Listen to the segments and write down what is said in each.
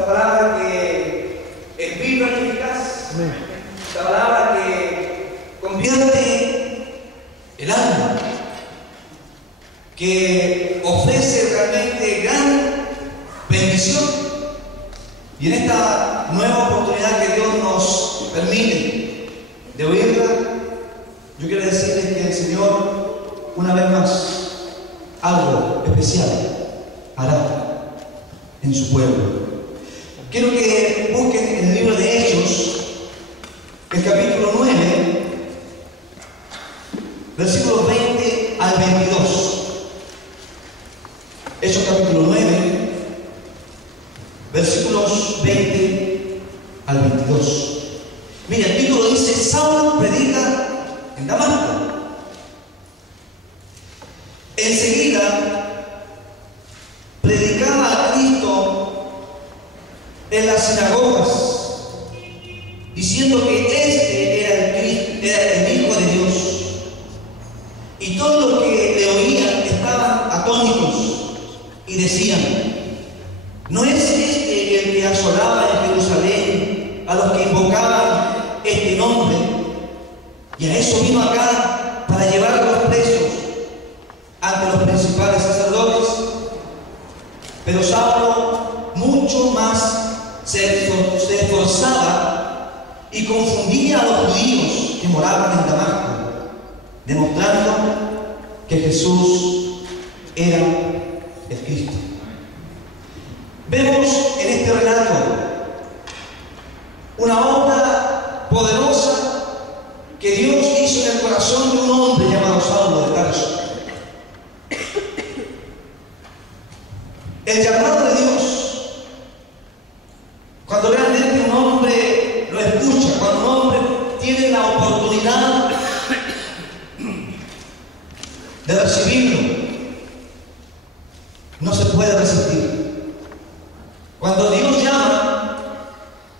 Esta palabra que es viva y eficaz. Esta palabra que convierte el alma, que ofrece realmente gran bendición. Y en esta nueva oportunidad que Dios nos permite de oírla, yo quiero decirles que el Señor, una vez más, algo especial hará en su pueblo. Quiero que busquen en el libro de Hechos, el capítulo 9, versículos 20 al 22. Hechos capítulo 9, versículos 20 al 22. Mira, el título dice: Saulo predica en Damasco. Enseguida predicaba a Cristo en las sinagogas, diciendo que este era el Hijo de Dios. Y todos los que le oían estaban atónitos y decían: ¿no es este el que asolaba en Jerusalén a los que invocaban este nombre? Y a eso vino acá, para llevarlos presos ante los principales sacerdotes. Pero Saulo mucho más se esforzaba y confundía a los judíos que moraban en Damasco, demostrando que Jesús era el Cristo. Vemos en este relato una obra poderosa que Dios hizo en el corazón de un hombre llamado Saulo de Tarso. El llamado de Dios, cuando realmente un hombre lo escucha, cuando un hombre tiene la oportunidad de recibirlo, no se puede resistir. Cuando Dios llama,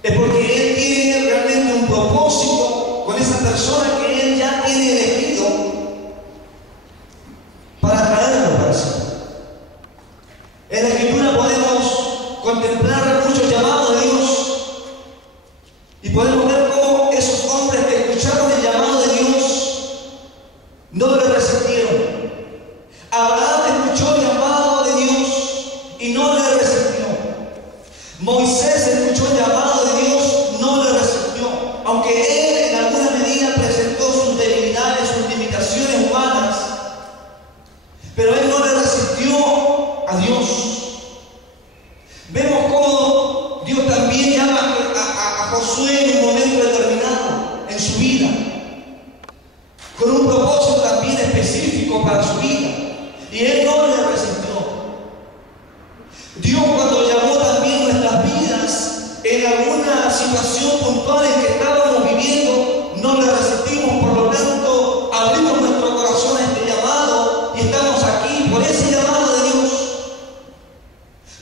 es porque Él tiene realmente un propósito con esa persona que Él ya tiene elegido para traerlo para sí. En la Escritura podemos contemplar muchos llamados de Dios y podemos ver cómo esos hombres que escucharon el llamado de Dios no le resistieron. Abraham escuchó el llamado de Dios y no le resistió. Moisés escuchó el llamado de Dios, no le resistió, aunque él en alguna medida presentó sus debilidades, sus limitaciones humanas, pero él no le resistió a Dios. Vemos cómo Dios también llama a Josué en un momento determinado en su vida, con un propósito también específico para su vida, y él no le resistió. Dios, cuando llamó también nuestras vidas en alguna situación puntual en que estábamos viviendo, no le resistimos. Por lo tanto, abrimos nuestro corazón a este llamado y estamos aquí por ese llamado de Dios,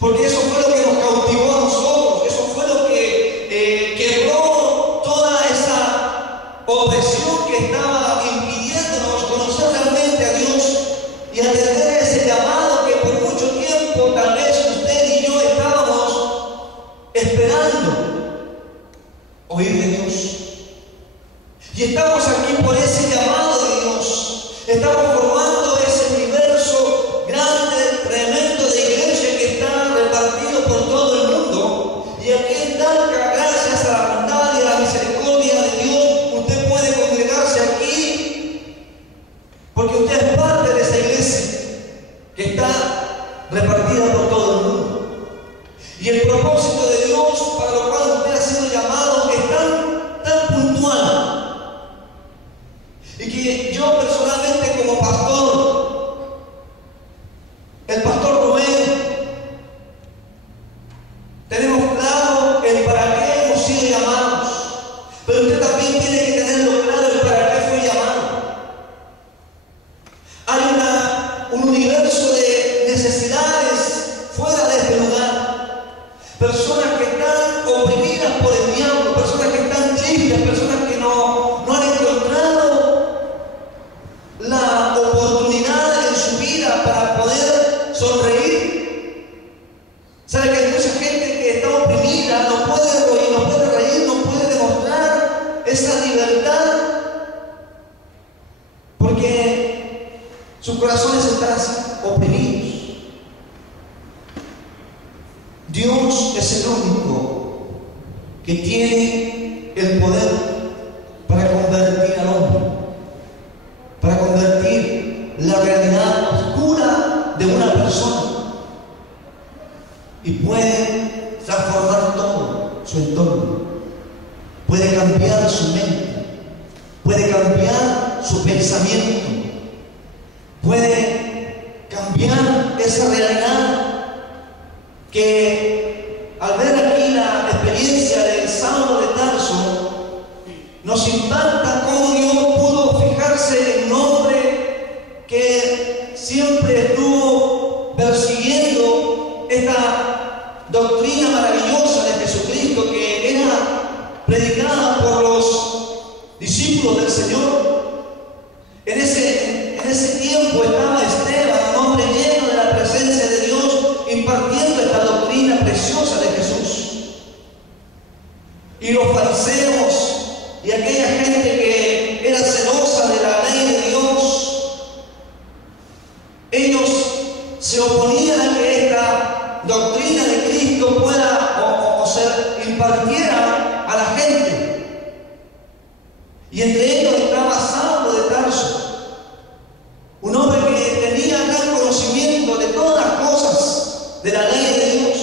porque eso fue lo que nos cautivó a nosotros, eso fue lo que quebró toda esa opresión que estaba impidiéndonos conocer realmente a Dios y atender ese llamado que por mucho tiempo tal vez usted y yo estábamos esperando oír de Dios. Y estamos aquí por ese llamado de Dios. Estamos formando ese universo grande, tremendo de iglesia que está repartido por todo el mundo. Y aquí en Talca, gracias a la bondad y a la misericordia de Dios, usted puede congregarse aquí porque usted es parte de esa iglesia que está repartida por todo el mundo. Y el propósito de Dios para lo cual usted ha sido llamado es tan puntual, y que yo personalmente como pastor, el pastor Rubén, tenemos claro el para qué hemos sido llamados, pero usted también tiene que tenerlo claro el para qué fue llamado. Hay un universo de necesidades fuera de este lugar, personas que están oprimidas por el diablo, personas que están tristes, personas que no han encontrado la oportunidad en su vida para poder sonreír. ¿Sabe que hay mucha gente que está oprimida? Dios es el único que tiene el poder para convertir al hombre, para convertir la realidad oscura de una persona, y puede transformar todo su entorno, puede cambiar su mente, puede cambiar su pensamiento, puede cambiar esa realidad que, al ver aquí la experiencia del Saulo de Tarso, nos impacta cómo Dios pudo fijarse en un hombre que siempre estuvo persiguiendo esta doctrina maravillosa de Jesucristo que era predicada por los discípulos del Señor. En ese tiempo estaba Esteban, un hombre lleno de la presencia de Dios, impartiendo esta doctrina preciosa de Jesús. Y los fariseos y aquella gente que era celosa de la ley de Dios, ellos se oponían a que esta doctrina de Cristo pueda o se impartiera a la gente. Y entre ellos estaba Saulo de Tarso, un hombre que tenía gran conocimiento de todas las cosas de la ley de Dios.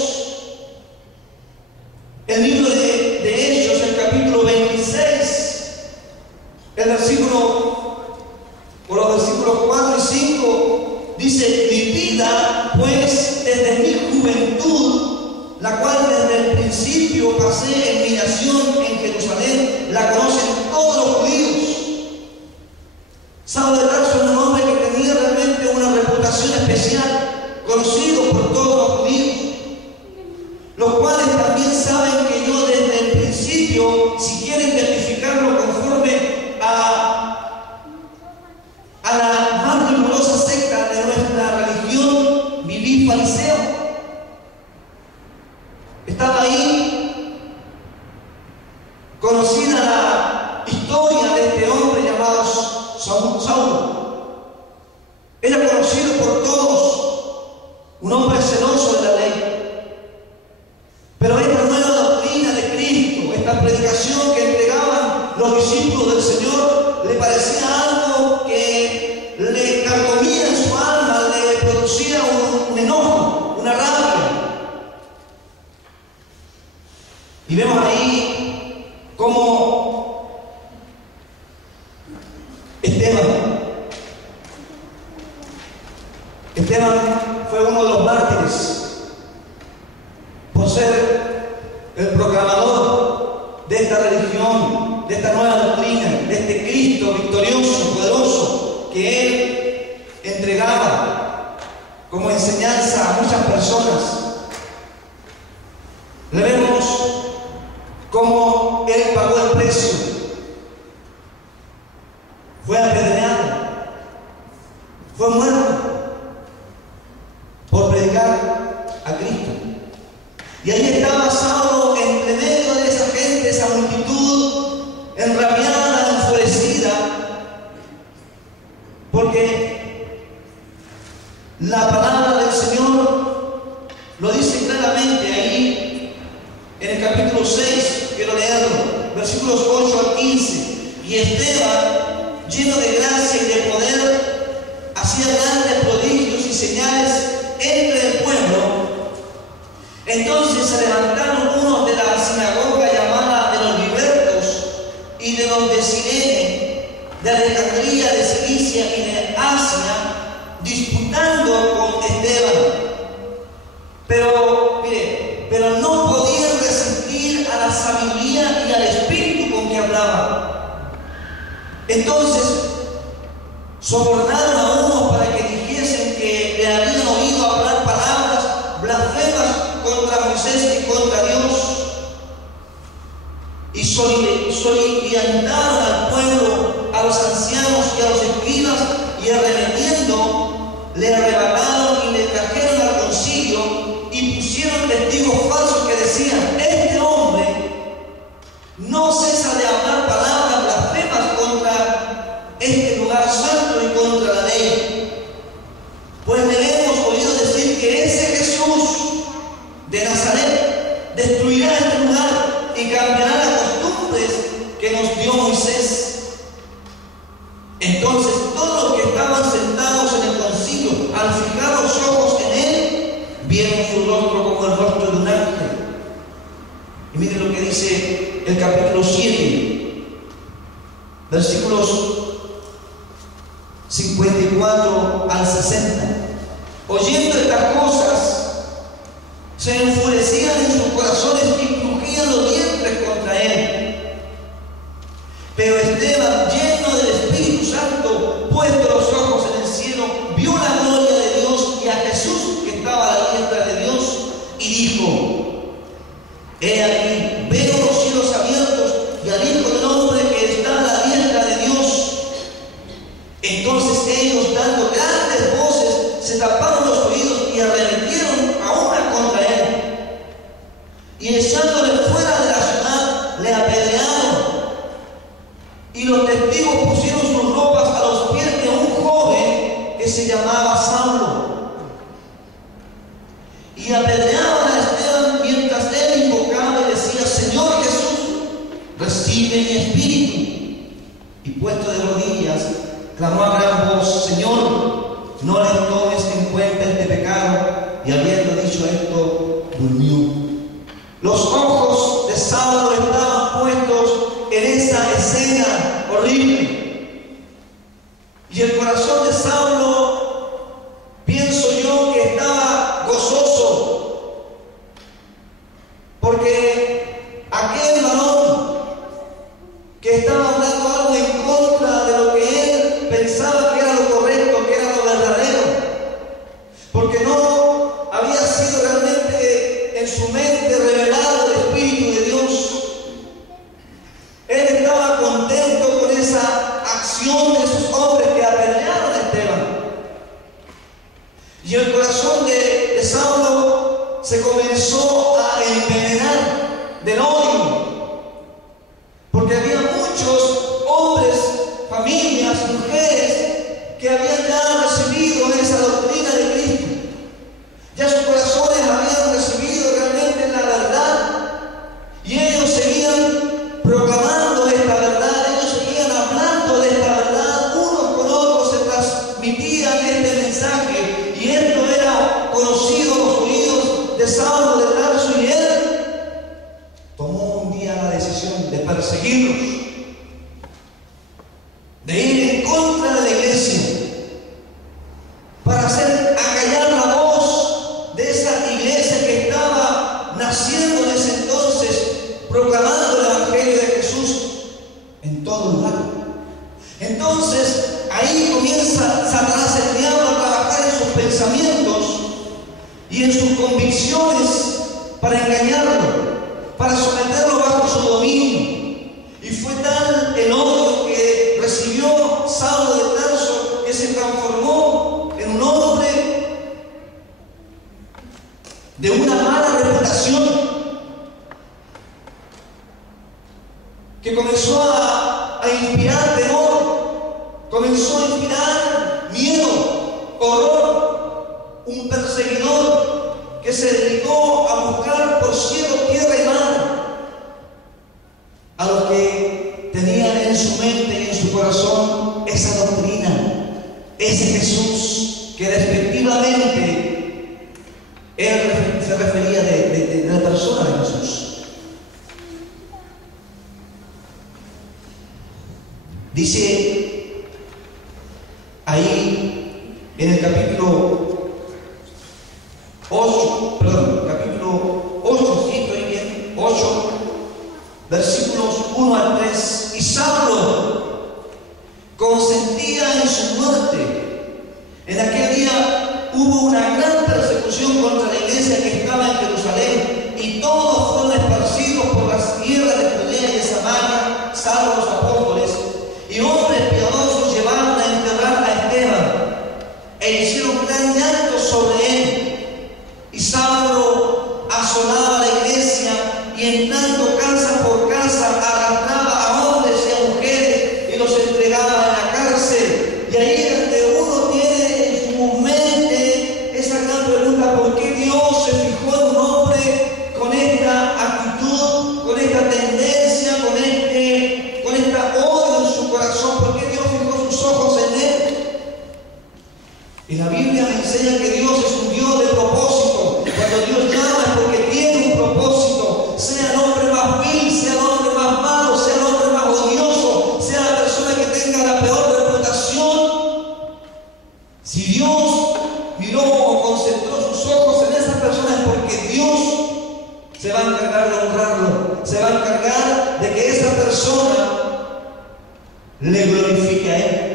El libro de Hechos, el capítulo 26, el versículo, por los versículos 4 y 5, dice: mi vida, pues, desde mi juventud, la cual desde el principio pasé en mi nación en Jerusalén, la conocen todos los judíos. Saulo de Tarso era un hombre que tenía realmente una reputación especial, conocido por todos los judíos, los cuales también saben que yo desde el principio, si quieren identificarlo conforme a la más rigurosa secta de nuestra religión, viví fariseo. Estaba ahí conocida la historia de este hombre llamado Saulo. Era conocido por todos, un hombre celoso de la ley. Pero esta nueva doctrina de Cristo, esta predicación que entregaban los discípulos del Señor, le parecía algo que le carcomía en su alma, le producía un enojo, una rabia. Y vemos ahí cómo Esteban fue uno de los mártires por ser el proclamador de esta religión, de esta nueva doctrina, de este Cristo victorioso, poderoso, que él entregaba como enseñanza a muchas personas. Le vemos cómo él pagó el precio, fue apedreado, fue muerto por predicar a Cristo. Y ahí estaba Saulo entre medio de esa gente, esa multitud enrabiada, enfurecida, porque la palabra del Señor lo dice claramente ahí en el capítulo 6, quiero leerlo, versículos 8 al 15. Y Esteban, lleno de gracia y de poder, hacía grandes prodigios y señales entre el pueblo. Entonces se levantaron unos de la sinagoga llamada de los libertos y de los de Cirene, de Alejandría, de Cilicia y de Asia, disputando con Esteban. Pero no podían resistir a la sabiduría y al espíritu con que hablaba. Entonces sobornaron a unos para que dijesen que le habían oído hablar palabras blasfemas contra Moisés y contra Dios, y soliviantaron al pueblo, a los ancianos y a los escribas, y arremetiendo le arrebataron y le trajeron al concilio y pusieron testigos falsos que decían: este hombre no cesa de hablar palabras blasfemas contra este lugar santo y contra la ley. Pues le hemos oído decir que ese Jesús de Nazaret destruirá este lugar y cambiará las costumbres que nos dio Moisés. Entonces todos los que estaban sentados en el concilio, al fijar los ojos en él, vieron su rostro como el rostro de un ángel. Y miren lo que dice el capítulo 7, versículos 54 al 60. Oyendo estas cosas, se enfurecían en sus corazones y crujían los dientes contra él. Pero Esteban, lleno del Espíritu Santo, puesto los ojos en el cielo, vio la gloria de Dios y a Jesús que estaba a la diestra de Dios, y dijo: He aquí, veo los cielos abiertos y al Hijo del Hombre que está a la diestra de Dios. Entonces ellos, dando grandes voces, se taparon los oídos y arremetieron a una contra él. Y echándole fuera de la ciudad, le apedrearon. Y los testigos pusieron sus ropas a los pies de un joven que se llamaba Saulo. Y apedreaban a Esteban mientras él invocaba y decía: Señor Jesús, recibe mi espíritu. Y puesto de rodillas, clamó a gran voz: Señor, no le tomes en cuenta este pecado. Y habiendo dicho esto, durmió. Los ojos de Saulo estaban puestos en esa escena horrible. Y el corazón de Saulo, pienso yo, que estaba gozoso, porque aquel varón que estaba hablando algo en contra de lo que él pensaba que era lo correcto, que era lo verdadero, porque no había sido realmente en su mente revelado el Espíritu de Dios. Él estaba contento con esa acción de esos hombres que apedrearon a Esteban. Y el corazón de Saulo se comenzó a envenenar del odio, porque había muchos hombres, familias, mujeres que habían ya recibido esa doctrina de Cristo. Ya sus corazones habían recibido realmente la verdad, y ellos seguían proclamando esta verdad, ellos seguían hablando de esta verdad, unos con otros se transmitían este mensaje, y esto era conocido a los oídos de Saulo de Tarso, y él tomó un día la decisión de perseguirlos, de ir en contra de la iglesia, para hacer acallar la voz de esa iglesia que estaba naciendo en ese entonces, proclamando el Evangelio de Jesús en todo lugar. Entonces ahí comienza Satanás, el diablo, a trabajar en sus pensamientos y en sus convicciones para engañarlo, para someterlo bajo su dominio. Y fue tal el odio que recibió Saulo de Tarso que se transformó en un hombre de una mala reputación, que comenzó a inspirar temor, comenzó a inspirar miedo, horror. Un perseguidor que se dedicó a buscar por cielo, tierra y mar a los que tenían en su mente y en su corazón esa doctrina, ese Jesús que respectivamente él se refería de la persona de Jesús. Dice ahí en el capítulo 8, versículos 1 al 3, y Saulo consentía en su muerte. En aquel día hubo una gran persecución contra la iglesia que estaba en Jerusalén, y todos fueron esparcidos por las tierras de Judea y de Samaria, salvo los apóstoles. Y hombres piadosos llevaron a enterrar a Esteban, e hicieron gran llanto sobre él. Y Saulo asolaba la iglesia, y entrando casa por casa arrastraba a hombres y a mujeres y los entregaba en la cárcel. Y ahí es donde uno tiene en su mente esa gran pregunta: ¿por qué Dios se fijó en un hombre con esta encargar de honrarlo, se va a encargar de que esa persona le glorifique a Él.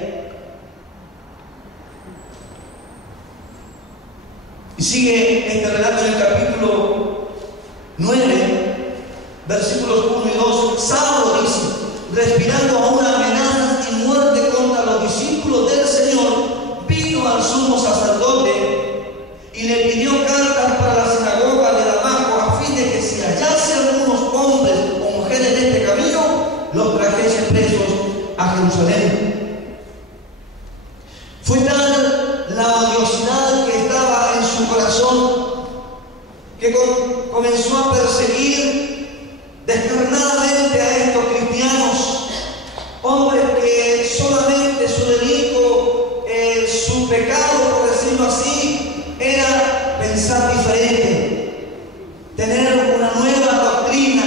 Y sigue este relato en el capítulo 9, versículos 1 y 2. Saulo dice, respirando aún amenazas y muerte contra los discípulos del Señor, vino al sumo sacerdote y le pidió cartas para la sinagoga de Damasco, a fin de que si hallase algunos hombres o mujeres de este camino, los trajese presos a Jerusalén. Fue tal la odiosidad que estaba en su corazón que comenzó a perseguir descarnadamente a estos cristianos, hombres que solamente su delito, su pecado, por decirlo así, era pensar diferente, tener una nueva doctrina,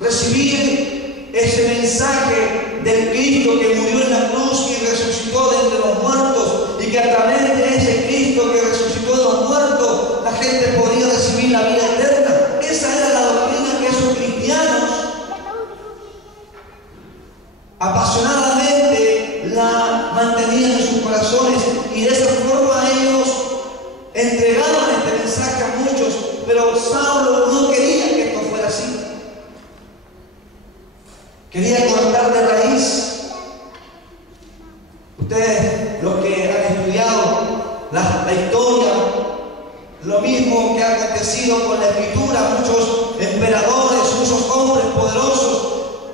recibir ese mensaje del Cristo que murió en la cruz y resucitó de entre los muertos, y que a través de ese Cristo que resucitó de los muertos, la gente podía recibir la vida eterna. Esa era la doctrina que esos cristianos apasionadamente la mantenían en sus corazones, y de esa forma ellos entregaban este mensaje a muchos. Pero Saulo no quería que esto fuera así. Quería cortar de raíz. Ustedes, los que han estudiado la historia, lo mismo que ha acontecido con la Escritura, muchos emperadores, muchos hombres poderosos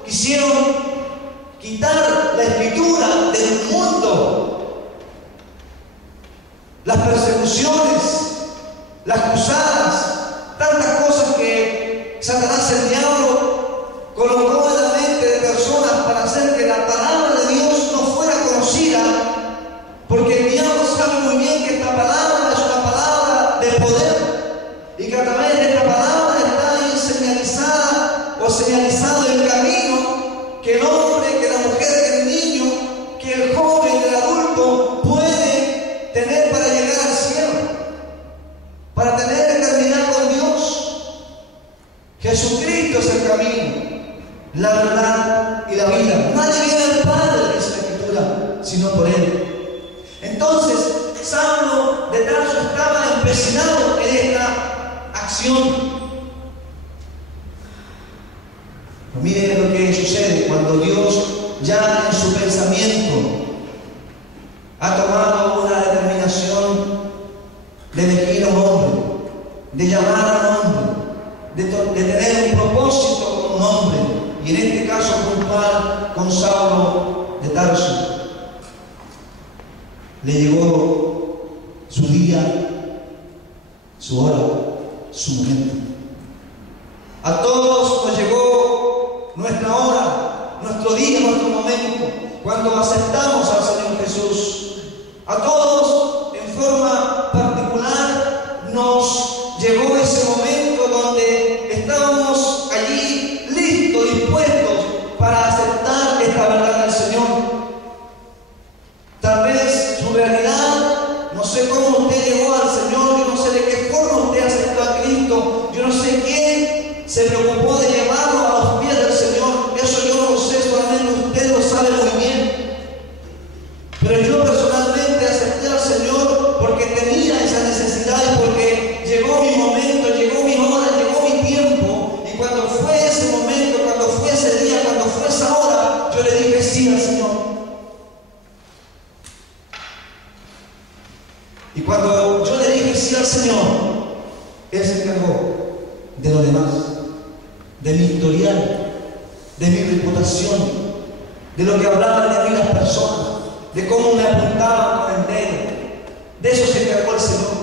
quisieron quitar la Escritura del mundo. Las persecuciones, las cruzadas, tantas cosas que Satanás, el diablo, colocó en la mente de personas para hacer que la palabra de Dios no fuera conocida, porque el diablo sabe muy bien que esta palabra es una palabra de poder, y que a través de esta palabra está ahí señalizada o señalizado el camino que el hombre, que la mujer, que el niño, que el joven, el adulto puede tener para llegar al cielo, para tener eternidad con Dios. Jesucristo es el camino, la verdad y la vida. Nadie viene al Padre, dice la Escritura, sino por Él. Entonces, Saulo de Tarso estaba empecinado en esta acción. Pero miren lo que sucede cuando Dios ya en su pensamiento ha tomado una determinación de elegir a un hombre, de llamar a un hombre, de tener un propósito con un hombre, y en este caso puntual con Saulo de Tarso. Le llegó su día, su hora, su momento. A todos nos llegó nuestra hora, nuestro día, nuestro momento, cuando aceptamos al Señor Jesús. A todos, en forma particular, nos llegó ese momento donde estábamos allí listos, dispuestos para aceptar esta verdad del Señor. Tal vez su realidad, no sé cómo usted llegó al Señor, yo no sé de qué forma usted aceptó a Cristo, yo no sé quién se preocupó de llevarlo a los pies del Señor, eso yo no lo sé, solamente usted lo sabe muy bien. Pero yo personalmente acepté al Señor porque tenía esa necesidad y porque llegó mi momento, llegó mi hora, llegó mi tiempo, y cuando fue ese momento, cuando fue ese día, cuando fue esa hora, yo le dije sí al Señor. Y cuando yo le dije sí al Señor, Él se encargó de lo demás, de mi historial, de mi reputación, de lo que hablaban de mí las personas, de cómo me apuntaban con el dedo. De eso se encargó el Señor.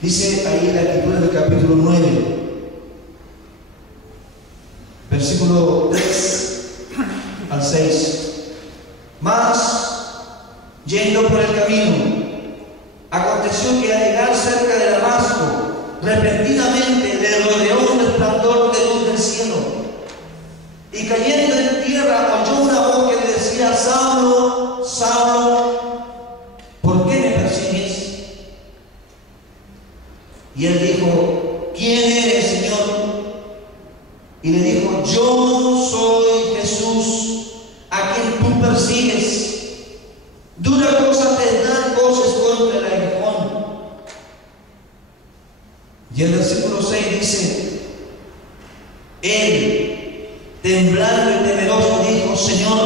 Dice ahí en la Escritura del capítulo 9, versículo 3 al 6. Mas, yendo por el camino, aconteció que al llegar cerca de Damasco, repentinamente le rodeó un resplandor de luz del cielo, y cayendo en tierra oyó una voz que le decía: Saulo, Saulo, ¿por qué me persigues? Y él dijo: ¿quién eres, Señor? Y le dijo: yo soy Jesús, a quien tú persigues. Dura cosa te es dar voces contra el aguijón. Y el versículo 6 dice: él, temblando y temeroso, dijo: Señor,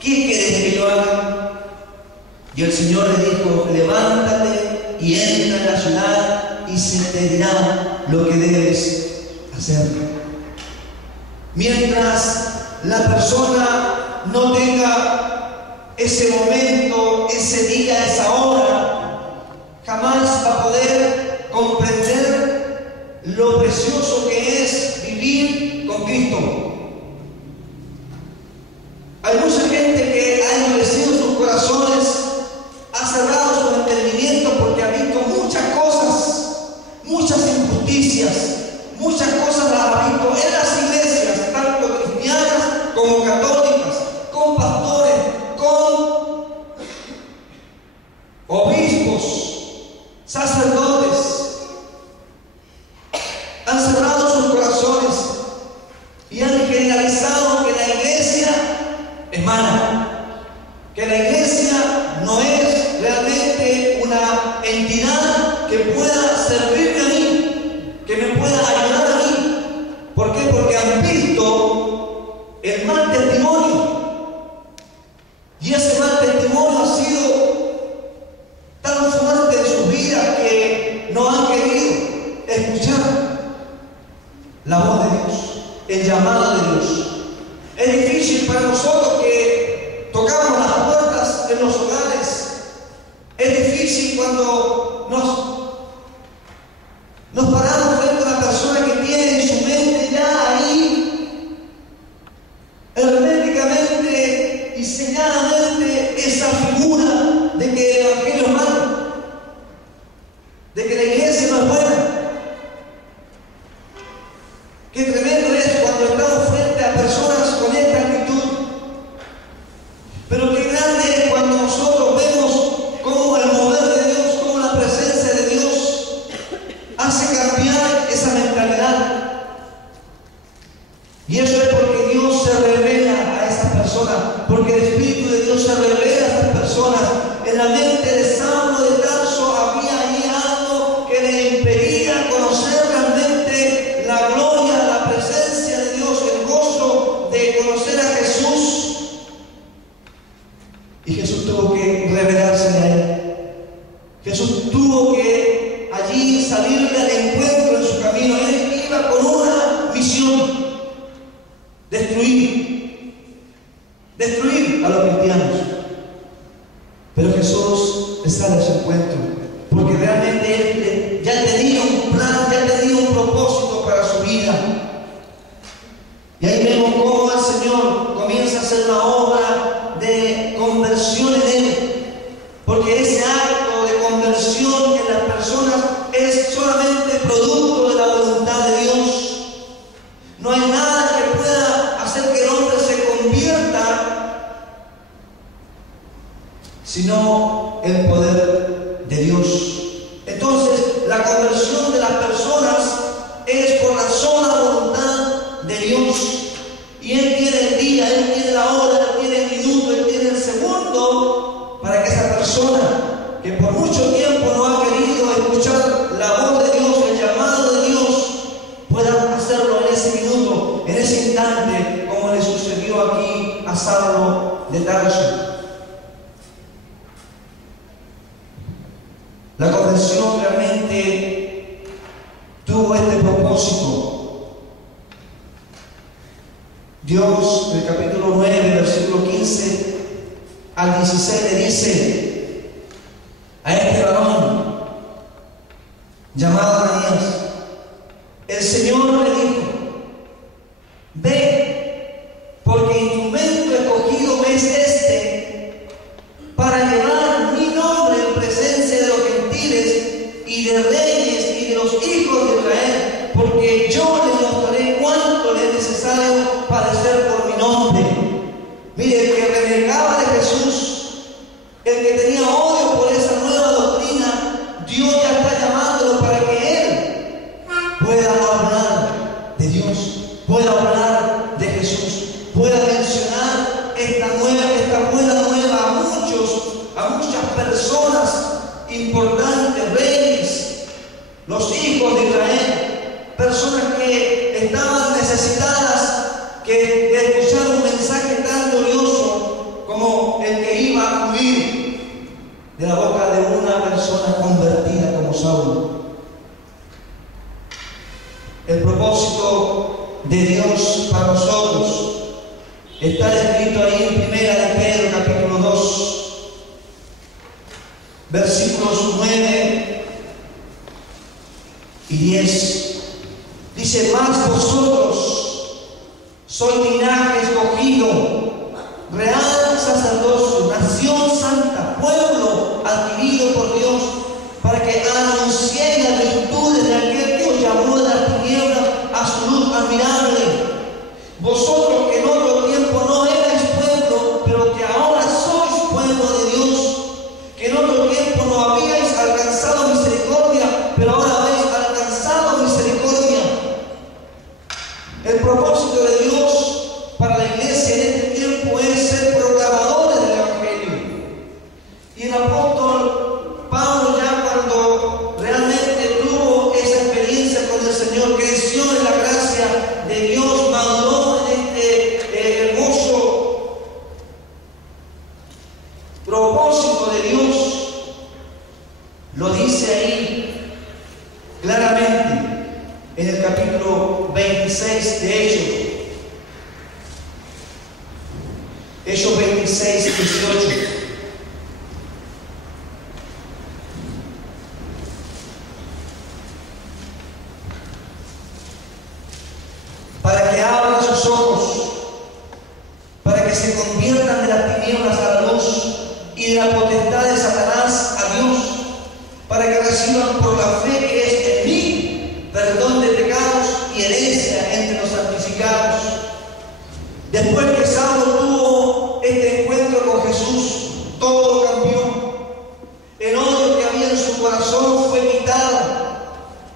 ¿qué quieres que yo haga? Y el Señor le dijo: levántate y entra en la ciudad, y se te dirá lo que debes hacer. Mientras la persona no tenga ese momento, ese día, esa hora, jamás va a poder comprender lo precioso que es vivir con Cristo. Hay mucha gente que ha endurecido sus corazones, ha cerrado sus entendimientos porque ha visto muchas cosas, muchas injusticias, muchas cosas las ha visto en las iglesias, tanto cristianas como católicas, con pastores, con obispos, sacerdotes. Han cerrado sus corazones y han generalizado que la iglesia es mala, que la iglesia no es realmente una entidad que pueda servirme a mí, que me pueda ayudar a mí. ¿Por qué? Porque han visto el mal testimonio, y ese mal testimonio ha sido tan fuerte en sus vidas que no han querido escuchar la voz de Dios, el llamado de Dios. Es difícil para nosotros que tocamos las puertas en los hogares. Es difícil cuando nos paramos frente a una persona que tiene en su mente ya ahí herméticamente y señaladamente esa figura de que el evangelio es malo, de que la iglesia no es buena. Qué tremendo es cuando estamos frente a personas con esta actitud. Pero qué grande es cuando nosotros vemos cómo el mover de Dios, cómo la presencia de Dios hace cambiar esa mentalidad. Y eso es porque Dios se revela a esas personas, porque el Espíritu de Dios se revela a esas personas. En la mente de Saulo de Tarso había ahí algo que le impedía conocer realmente la gloria, la presencia de Dios, el gozo de conocer a Jesús. Y Jesús tuvo que revelarse a él. Jesús tuvo que allí salirle al encuentro en su camino. Él iba con una misión: destruir a los cristianos. Pero Jesús le sale a su encuentro, porque realmente él ya tenía un plan, ya tenía un propósito para su vida. Y ahí vemos cómo el Señor comienza a hacer una obra de conversión en él, porque ese acto de conversión en las personas es solamente producto de la voluntad de Dios. No hay nada que pueda hacer que el hombre se convierta sino el poder de Dios. Entonces, la conversión de las personas es por la sola voluntad de Dios. Y Él tiene el día, Él tiene la hora, Él tiene el minuto, Él tiene el segundo para que esa persona que por mucho tiempo no ha querido escuchar la voz de Dios, el llamado de Dios, pueda hacerlo en ese minuto, en ese instante, como le sucedió aquí a Saulo de Tarso. La conversión realmente tuvo este propósito. Dios, en el capítulo 9, versículo 15 al 16, le dice a este varón llamado Ananías: el Señor le dijo: ve, porque instrumento escogido me es este para llevar mi nombre en presencia de los gentiles y de reyes y de los hijos de Israel, porque yo les mostraré cuánto les es necesario padecer por mi nombre. Mire, el que renegaba de Jesús, el que tenía odio por esa nueva doctrina, Dios ya está llamándolo para que personas que estaban necesitadas de escuchar un mensaje tan glorioso como el que iba a fluir de la boca de una persona convertida como Saulo. El propósito de Dios para nosotros está escrito ahí en 1 de Pedro capítulo 2, versículos 9 y 10. Dice: mas vosotros sois linaje escogido, real sacerdocio, nación santa, pueblo adquirido por Dios, para que anunciéis las virtudes de aquel que os llamó de la tiniebla a su luz admirable. Vosotros que en otro tiempo no erais pueblo, pero que ahora sois pueblo de Dios, que en otro tiempo no habíais alcanzado misericordia, pero ahora habéis alcanzado misericordia. El propósito de Dios para la iglesia en este tiempo es ser proclamadores del Evangelio. Y el apóstol Pablo, ya cuando realmente tuvo esa experiencia con el Señor, creció en la gracia de Dios, maduró en este hermoso propósito de Dios, lo dice ahí claramente en el capítulo 26 de Hechos 26, 18. Para que abran sus ojos, para que se conviertan de las tinieblas a la luz y de la potestad de Satanás a Dios, para que reciban por la fe que es en mí perdón de pecados y herencia entre los santificados. Después que Saulo tuvo este encuentro con Jesús, todo cambió. El odio que había en su corazón fue quitado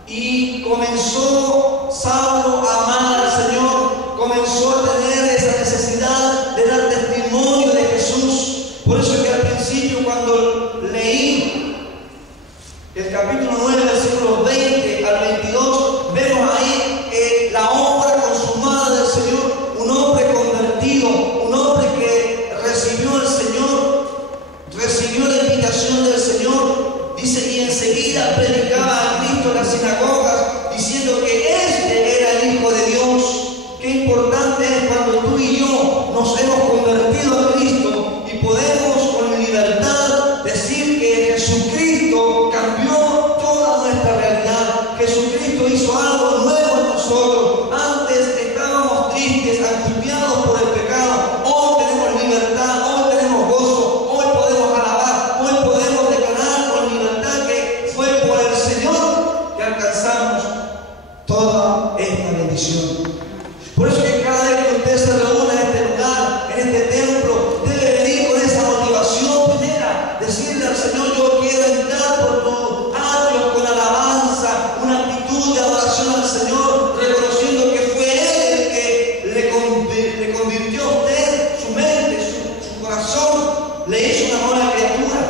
y comenzó Saulo a amar al Señor, comenzó a tener esa necesidad de dar testimonio de Jesús. Por eso es que al principio, cuando leí el capítulo 9, versículos 20 al 22, vemos ahí la obra consumada del Señor, un hombre convertido, un hombre que recibió al Señor, recibió la invitación del Señor, dice, y enseguida predicaba a Cristo en las sinagogas, diciendo que este era el Hijo de Dios. Qué importante es cuando tú y yo nos hemos convertido a Cristo y podemos con libertad decir que Jesucristo cambió toda nuestra realidad. Jesucristo hizo algo nuevo en nosotros. Antes estábamos tristes, angustiados por el pecado. Hoy tenemos libertad, hoy tenemos gozo, hoy podemos alabar, hoy podemos declarar con libertad que fue por el Señor que alcanzamos toda esta bendición. Por eso que cada vez que usted se reúne en este lugar, en este templo, debe venir con esa motivación primera, decirle al Señor: yo quiero entrar por tu atrio con alabanza, una actitud de adoración al Señor, reconociendo que fue Él el que le convirtió a usted, su mente, su corazón, le hizo una nueva criatura.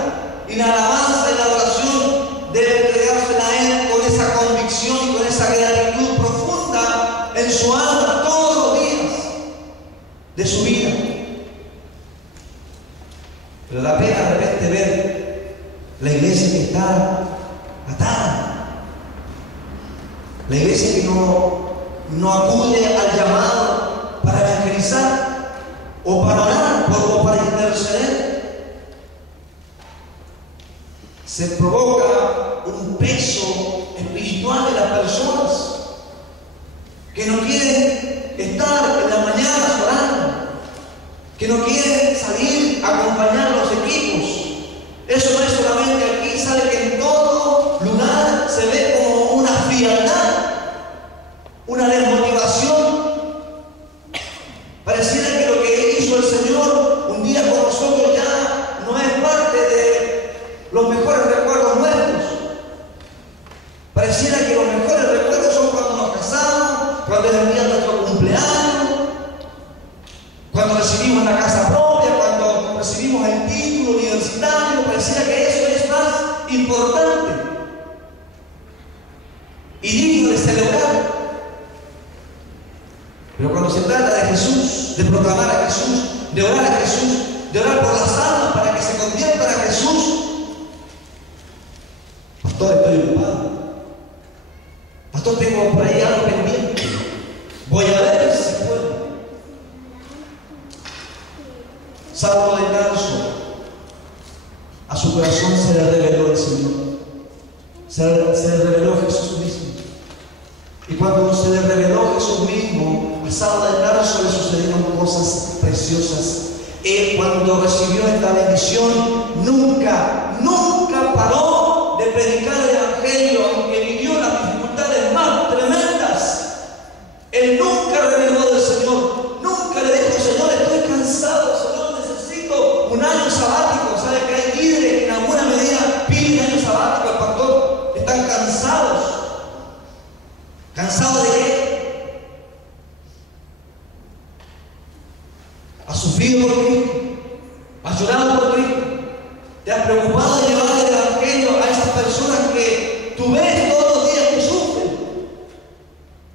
Y la alabanza y la adoración debe entregársela a Él con esa convicción y con esa gratitud profunda en su alma todos los días de su vida. Pero da pena de repente ver la iglesia que está atada, la iglesia que no acude al llamado para evangelizar o para orar o para interceder. Se provoca un peso espiritual en las personas que no quieren estar en las mañanas orando, que no quieren salir a acompañar los equipos. Eso no es solamente aquí, sabe que en todo lugar se ve como una frialdad, una desmotivación. Pareciera que lo que hizo el Señor un día con nosotros ya no es parte de los mejores recuerdos nuestros. Pareciera que los mejores recuerdos son cuando nos casamos, cuando es el día de nuestro cumpleaños, cuando recibimos la casa propia, cuando recibimos el título universitario. Pareciera que eso es más importante y digno de celebrar. Cuando se trata de Jesús, de proclamar a Jesús, de orar a Jesús, de orar por las almas para que se conviertan a Jesús. Pastor, estoy ocupado. Pastor, tengo por ahí algo pendiente. Voy a ver si puedo. Saulo de Tarso, a su corazón se le reveló el Señor. Se le reveló Jesús mismo. Y cuando se le reveló Jesús mismo, a Saulo de Tarso le sucedieron cosas preciosas. Él, cuando recibió esta bendición, nunca paró de predicar el Evangelio, aunque vivió las dificultades más tremendas. Él nunca renegó del Señor, nunca le dijo: Señor, estoy cansado, Señor, necesito un año sabático. ¿Sabe que hay líderes que en alguna medida piden año sabático? El pastor, están cansados. ¿Cansados de qué? ¿Has sufrido por Cristo? ¿Has llorado por Cristo? ¿Te has preocupado de llevar el Evangelio a esas personas que tú ves todos los días que sufren,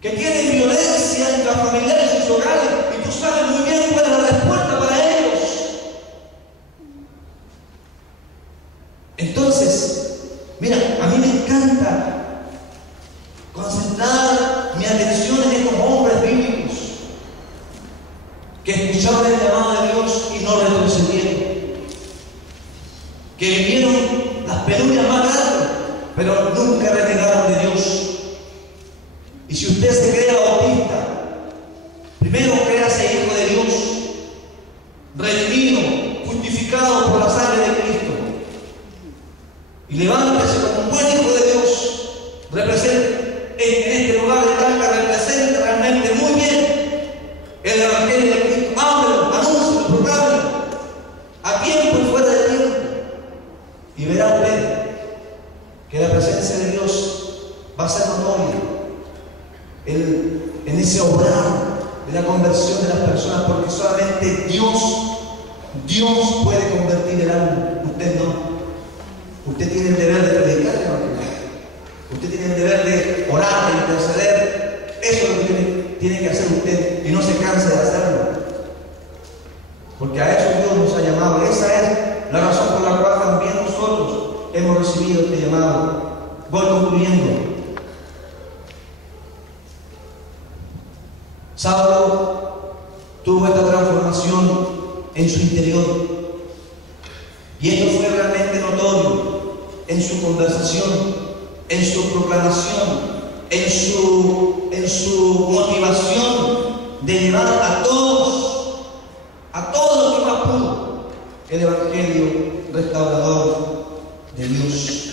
que tienen violencia intrafamiliar en sus hogares, y tú sabes muy bien cuál es la respuesta para ellos? Entonces, mira, a mí me encanta concentrar mi atención en estos hombres bíblicos que escucharon el llamado de Dios y no retrocedieron, que vivieron las penurias más grandes, pero nunca renegaron de Dios. Y si usted se cree bautista, primero créase hijo de Dios, redimido, justificado por la sangre de Cristo, y levántese como un buen hijo de Dios. Represente en este lugar de Talca, represente realmente muy bien el Evangelio de Cristo. Háblelo, anúncielo, proclámelo, a tiempo y fuera de tiempo. Y verá usted que la presencia de Dios va a ser notoria en ese obrar de la conversión de las personas, porque solamente Dios puede convertir el alma. Usted no. Usted tiene el deber de predicar el Evangelio. Usted tiene el deber de orar, de interceder. Eso es lo que tiene que hacer usted, y no se canse de hacerlo, porque a eso Dios nos ha llamado. Esa es la razón por la cual también nosotros hemos recibido este llamado. Voy concluyendo. Saulo tuvo esta transformación en su interior, y esto fue realmente notorio en su conversación, en su proclamación, en su motivación de llevar a todos los que más pudo, el Evangelio restaurador de Dios.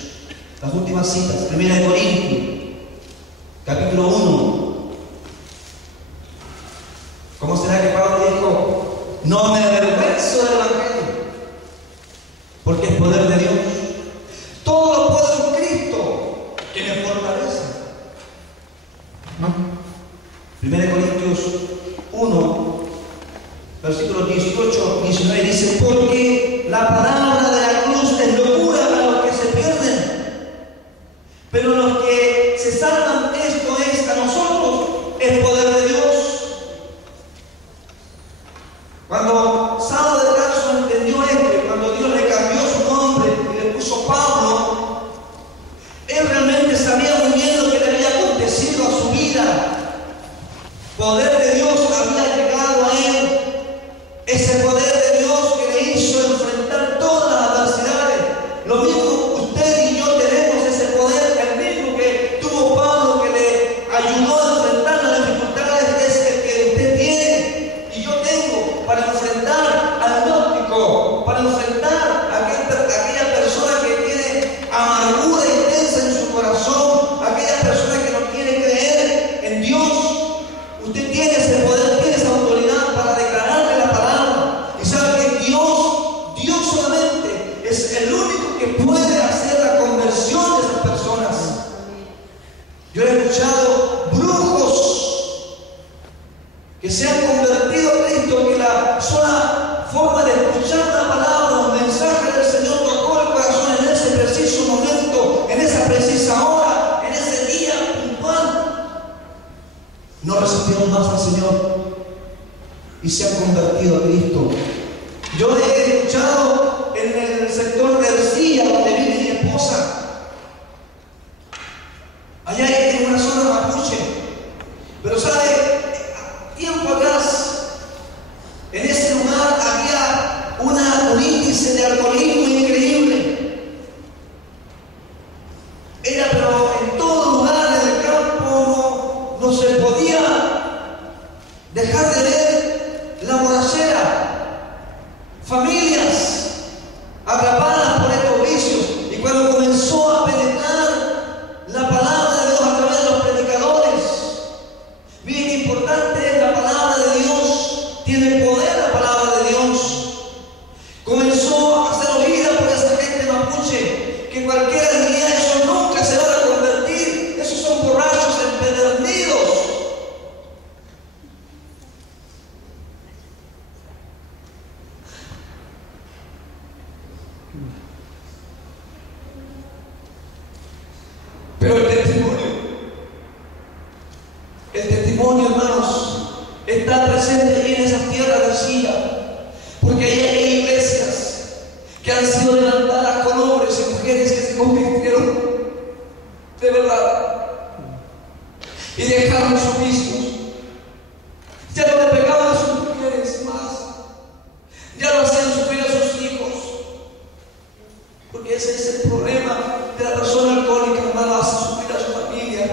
Las últimas citas, 1 Corintios, capítulo 1. ¿Cómo será que Pablo dijo: no me avergüenzo del Evangelio, porque es poder de Dios? Todo lo puedo en Cristo, que me fortalece. 1 Corintios 1, versículos 18, 19 dice: porque la palabra de la cruz es locura a los que se pierden, pero los que se salvan, esto es, a nosotros, es poder de Dios. Cuando Saulo de Tarso entendió esto, cuando Dios le cambió su nombre y le puso Pablo, él realmente sabía muy bien lo que le había acontecido a su vida. Poder de Dios había llegado a él. Ese poder de Dios que le hizo enfrentar todas las adversidades. Lo mismo usted y yo tenemos ese poder, el mismo que tuvo Pablo, que le ayudó a enfrentar las dificultades, es el que usted tiene y yo tengo, para enfrentar al gnóstico, para enfrentar a aquella persona que tiene amargura intensa en su corazón, a aquella persona que no quiere creer en Dios. Usted tiene ese poder, tiene esa autoridad para declararle la palabra. Y sabe que Dios solamente es el único que puede hacer la conversión de esas personas. Yo he escuchado brujos que se han convertido a Cristo, que la sola forma de escuchar la palabra, un mensaje del Señor, tocó el corazón en ese preciso momento, en esa precisa hora, en ese día puntual. No resistieron más al Señor y se han convertido a Cristo. Yo he escuchado en el sector de Ercilla, donde vive mi esposa, allá en una zona mapuche, pero sabe, tiempo atrás, en ese lugar había un índice de alcoholismo increíble. Era, pero en todo lugar, en el campo, no se podía dejar de ver la borrachera. Familias atrapadas por estos vicios. Y cuando comenzó a penetrar la palabra de Dios a través de los predicadores, bien importante, la palabra de Dios tiene poder, la palabra de Dios. Comenzó a ser oída por esa gente mapuche, que cualquiera diría, esos nunca se van a convertir, esos son borrachos empedernidos. Pero el testimonio, hermanos, está presente allí en esa tierra de Ercilla, porque allí hay iglesias que han sido levantadas con hombres y mujeres que se convirtieron de verdad y dejaron sus vicios. Ya no le pegaban a sus mujeres más, ya no hacían sufrir a sus hijos, porque ese es el problema de la persona alcohólica, hermano, hace sufrir a su familia.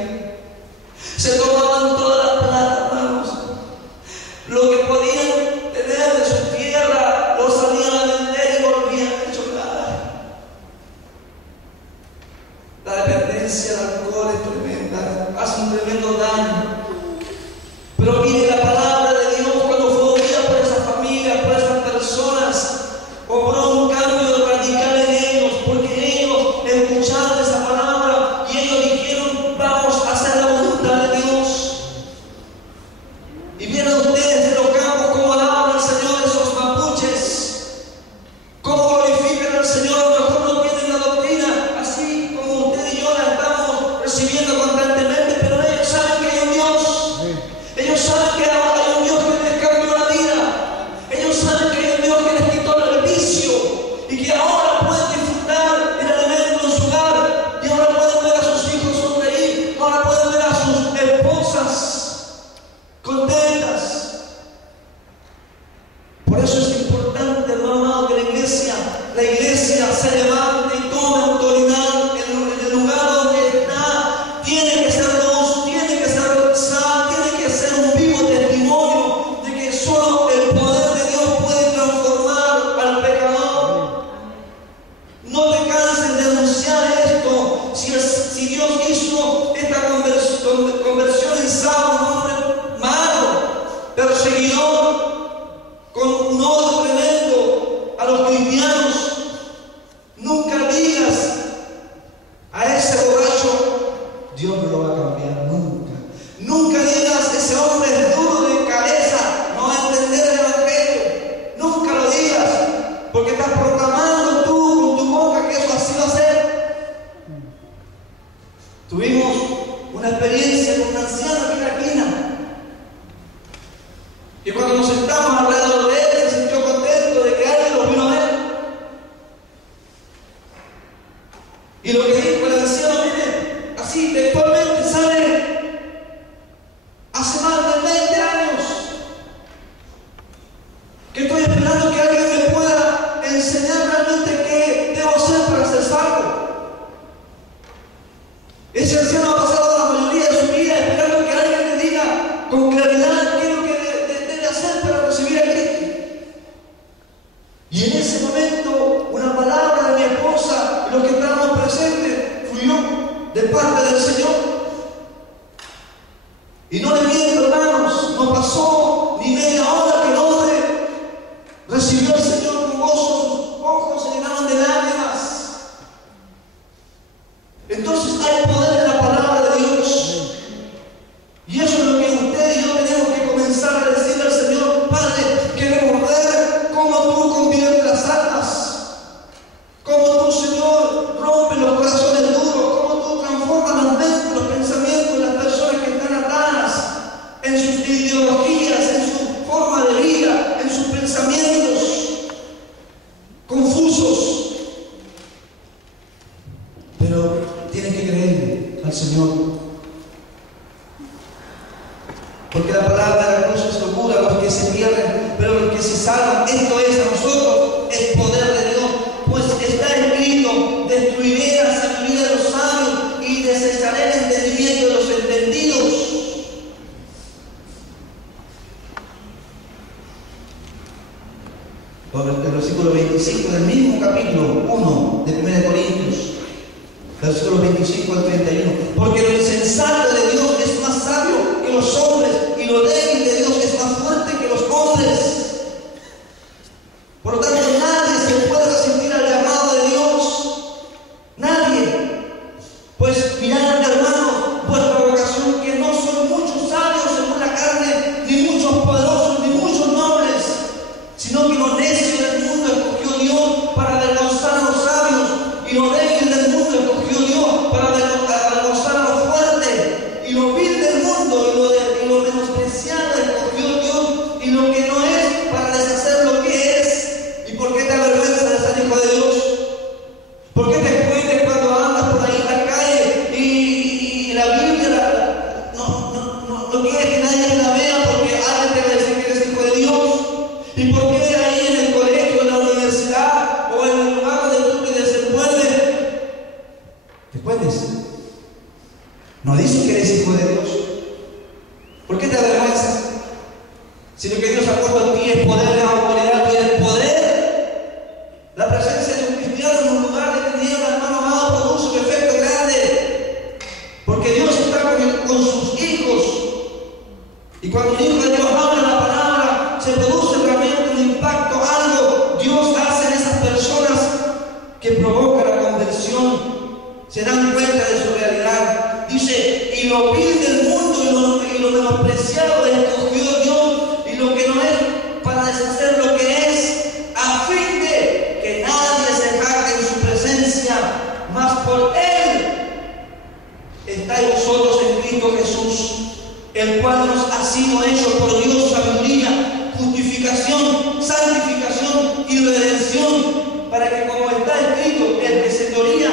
Se tomaban toda la plata, hermanos, lo que podían tener de su tierra, lo salían a vender y volvían hecho nada. La dependencia del alcohol es tremenda, hace un tremendo daño. Pero mire, la palabra de Dios, cuando fue oída por esa familia, por esas personas, obró un cambio radical en ellos, porque ellos escucharon esa palabra y ellos dijeron, vamos a hacer la voluntad de Dios. Y vieron ustedes de los campos cómo alaban al Señor esos mapuches, cómo glorifican al Señor. A lo mejor no tienen la doctrina así como usted y yo la estamos recibiendo constantemente, pero ellos saben que hay un Dios. Ellos saben que hay un Dios que les cambió la vida. Ellos saben que hay un Dios que les quitó el vicio y que ahora pueden disfrutar el alimento en su hogar, y ahora pueden ver a sus hijos sonreír, ahora pueden ver a sus esposas contentas. Por eso es importante, hermano, que la iglesia se levante y tome autoridad en el lugar donde está. Tiene que ser luz, tiene que ser sal, tiene que ser un vivo testimonio de que solo el poder de Dios puede transformar al pecador. No te canses de denunciar esto. Si Dios hizo esta conversión en Saulo, un hombre malo, perseguidor, con un odio tremendo a los cristianos, nunca digas a ese borracho, Dios no lo va a cambiar nunca. Nunca digas, ese hombre es duro de cabeza, no va a entender el evangelio. Nunca lo digas, porque estás proclamando tú con tu boca que eso así va a ser. Tuvimos una experiencia con un anciano aquí en la esquina, y cuando nos sentamos alrededor de él, se sintió contento de que alguien lo vino a ver. Y lo que dijo el anciano, mire, así textualmente sale, hace más de 20 años que estoy esperando que alguien me pueda enseñar realmente qué debo hacer para ser salvo. Ese anciano ha pasado la mayoría de su vida esperando que alguien le diga con claridad qué es lo que debe hacer para recibir a Cristo. Y en ese momento, una palabra de mi esposa y los que estábamos presentes fluyó de parte del Señor. Y no le miento, hermanos, no pasó ni media hora que el hombre recibió al Señor con gozo, sus ojos se llenaron de lágrimas. Entonces hay poder en la palabra de Dios. Y eso es lo que usted y yo tenemos que comenzar a decirle al Señor. Padre, queremos ver cómo tú conviertes las almas, cómo tú, Señor, rompes los corazones duros, cómo tú transformas las mentes, los pensamientos de las personas que están atadas en sus ideologías, en su forma de vida. que creerle al Señor. Porque la palabra de la cruz es locura a los que se pierden, pero los que se salvan, esto es a nosotros, es poder de Dios. Pues está escrito: destruiré la sabiduría de los sabios y desecharé el entendimiento de los entendidos. Por el versículo 25 del mismo capítulo 1 de 1 Corintios, versículos 25 al 31. Porque lo insensato de Dios es más sabio que los hombres, y lo débil de Dios es más fuerte que los hombres. Por lo tanto, nadie se puede resistir al llamado de Dios. Nadie. Pues mirad, hermanos, vuestra vocación, que no son muchos sabios según la carne, ni muchos poderosos, ni muchos nobles, sino que lo necio del mundo escogió Dios para avergonzar a los sabios, y lo débil del mundo escogió Dios para avergonzar a los fuertes, y lo vil del mundo y lo menospreciado escogió Dios, y lo que no es para deshacer lo que es. ¿Y por qué te avergüenzas de ser hijo de Dios? ¿Por qué te escondes cuando andas por ahí en la calle y la Biblia no quieres que nadie la vea porque alguien te va a decir que eres hijo de Dios? ¿Y por qué ahí en el colegio, en la universidad o en el lugar donde tú te desenvuelves te escondes? No dice que eres hijo de Dios. ¿Por qué te avergüenzas? Si lo que Dios ha puesto en ti es poder, de autoridad, tú eres poder. La presencia de un cristiano en un lugar de tinieblas, hermano amado, produce un efecto grande. Porque Dios está con sus hijos. Y cuando un hijo de Dios habla la palabra, se produce realmente un impacto, algo. Dios hace en esas personas que provoca la conversión. Se dan cuenta de su realidad. Dice: y lo vil del mundo y lo menospreciado escogió Dios, y lo que no es para deshacer lo que es, a fin de que nadie se jacte en su presencia, mas por Él estáis vosotros en Cristo Jesús, el cual nos ha sido hecho por Dios sabiduría, justificación, santificación y redención, para que, como está escrito, el que se gloría,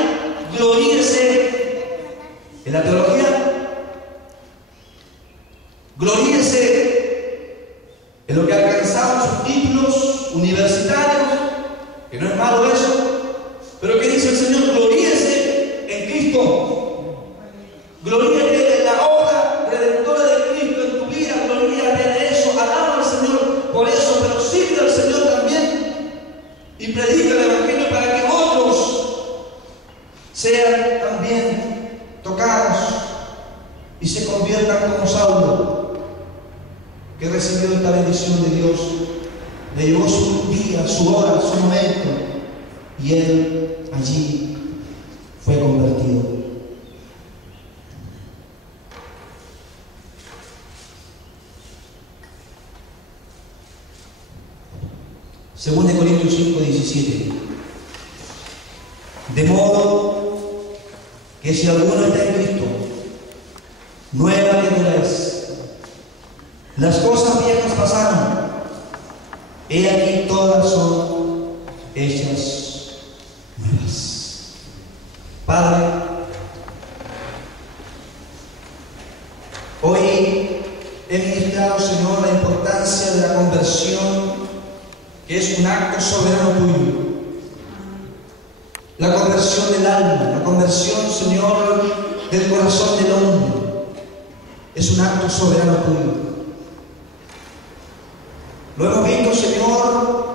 gloríese en la teología, gloríese en lo que alcanzamos sus títulos universitarios, que no es malo eso, pero que dice el Señor: gloríese en Cristo, gloríese en la obra redentora de Cristo en tu vida, gloríate de eso, alaba al Señor por eso, pero sirve al Señor también y predica el Evangelio para que otros sean también tocados y se conviertan como Saulo, que recibió esta bendición de Dios. Le llegó su día, su hora, su momento, y él allí fue convertido. Según de Corintios 5:17. De modo que si alguno está en Cristo, nueva criatura es. Las cosas viejas pasaron, he aquí todas son hechas nuevas. Padre, hoy he ministrado, Señor, la importancia de la conversión, que es un acto soberano tuyo. La conversión del alma, la conversión, Señor, del corazón del hombre, es un acto soberano tuyo. Lo hemos visto, Señor,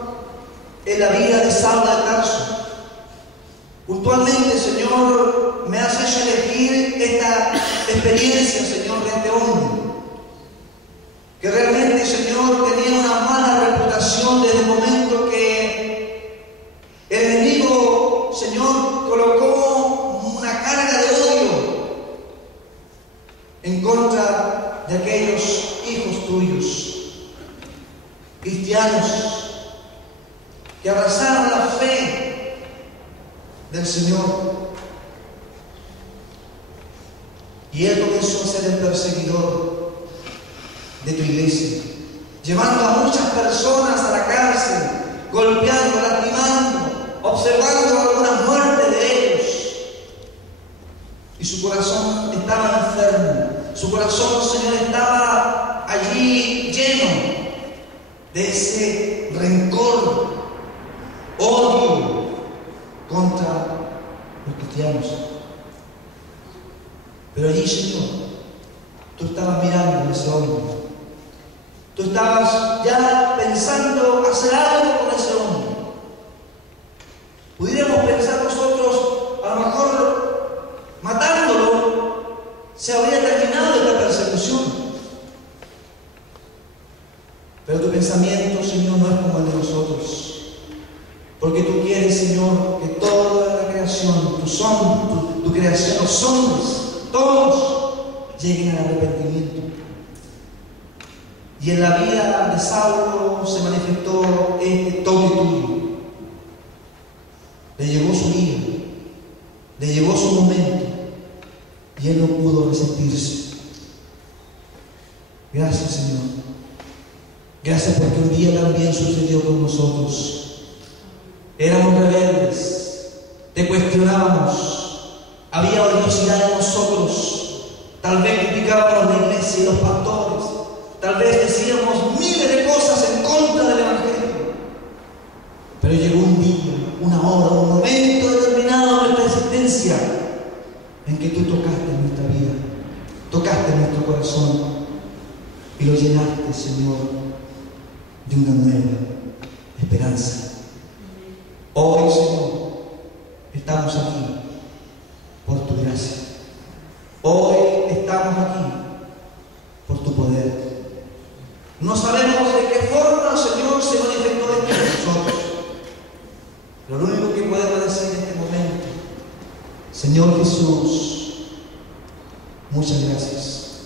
en la vida de Saulo de Tarso. Puntualmente, Señor, me has hecho elegir esta experiencia, Señor, de este hombre, que realmente, Señor, tenía una mala reputación desde el momento que el enemigo, Señor, colocó una carga de odio en contra de aquellos hijos tuyos, cristianos, que abrazaron la fe del Señor. Y él comenzó a ser el perseguidor de tu iglesia, llevando a muchas personas a la cárcel, golpeando, lastimando, observando algunas muertes de ellos. y su corazón estaba enfermo. Su corazón, Señor, estaba allí lleno de ese rencor, odio contra los cristianos. Pero allí, Señor, tú estabas mirando a ese hombre. Tú estabas ya pensando hacer algo con ese hombre. Pudiéramos pensar nosotros, a lo mejor matándolo, se habría terminado esta persecución. Pero tu pensamiento, Señor, no es como el de nosotros. Porque tú quieres, Señor, que toda la creación, tu creación, los hombres, todos lleguen al arrepentimiento. Y en la vida de Saulo se manifestó este toque tuyo. Le llegó su día, le llegó su momento, y él no pudo resistirse. Gracias, Señor. Gracias porque un día también sucedió con nosotros. Éramos rebeldes, te cuestionábamos, había odiosidad en nosotros. Tal vez criticábamos la iglesia y los pastores. Tal vez decíamos miles de cosas en contra del Evangelio. Pero llegó un día, una hora, un momento determinado de nuestra existencia en que tú tocaste nuestra vida, tocaste nuestro corazón y lo llenaste, Señor, de una nueva esperanza. Hoy, Señor, estamos aquí por tu gracia. Hoy estamos aquí por tu poder. No sabemos de qué forma, Señor, se manifestó entre nosotros. Pero lo único que podemos decir en este momento, Señor Jesús, muchas gracias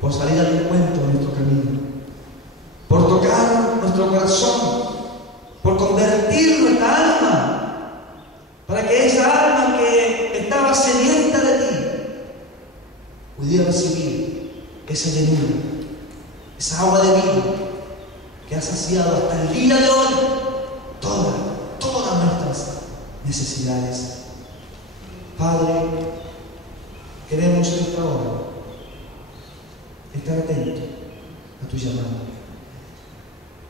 por salir al encuentro de nuestro camino, por tocar nuestro corazón, por convertir nuestra alma, para que esa alma que estaba sedienta de ti pudiera recibir esa llenura, esa agua de vida que ha saciado hasta el día de hoy todas nuestras necesidades. Padre, queremos en esta hora estar atentos a tu llamado.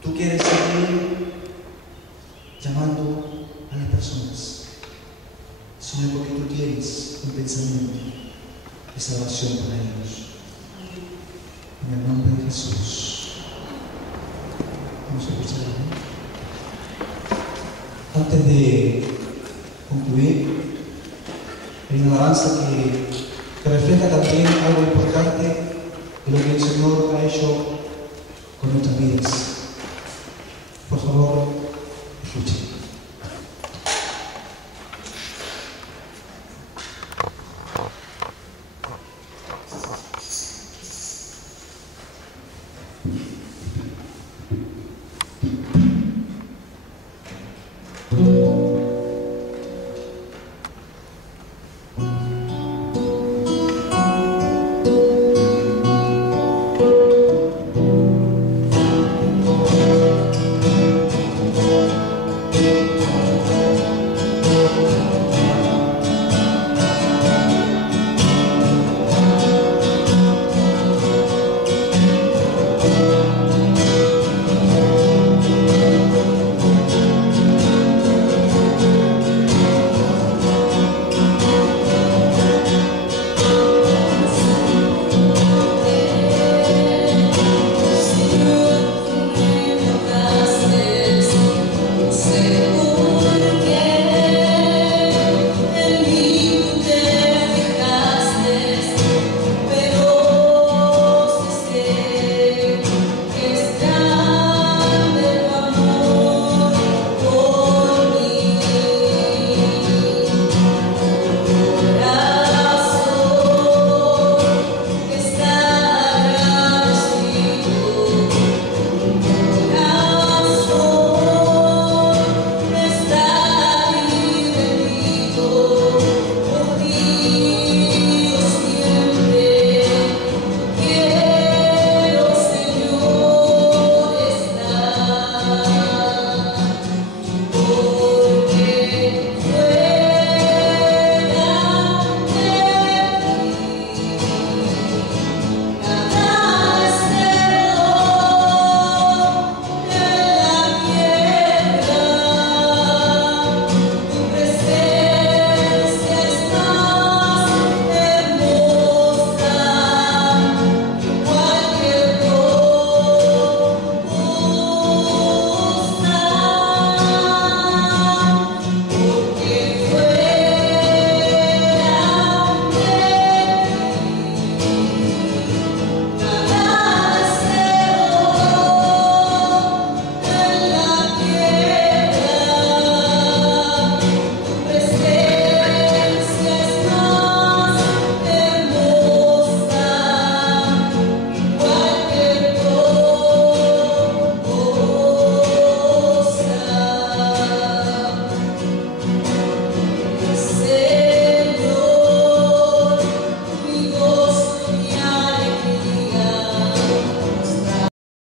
Tú quieres seguir llamando a las personas, Señor, porque tú tienes un pensamiento de salvación para ellos. En el nombre de Jesús. Vamos a escuchar. Antes de concluir, hay una alabanza que refleja también algo importante de lo que el Señor ha hecho con nuestras vidas. Por favor,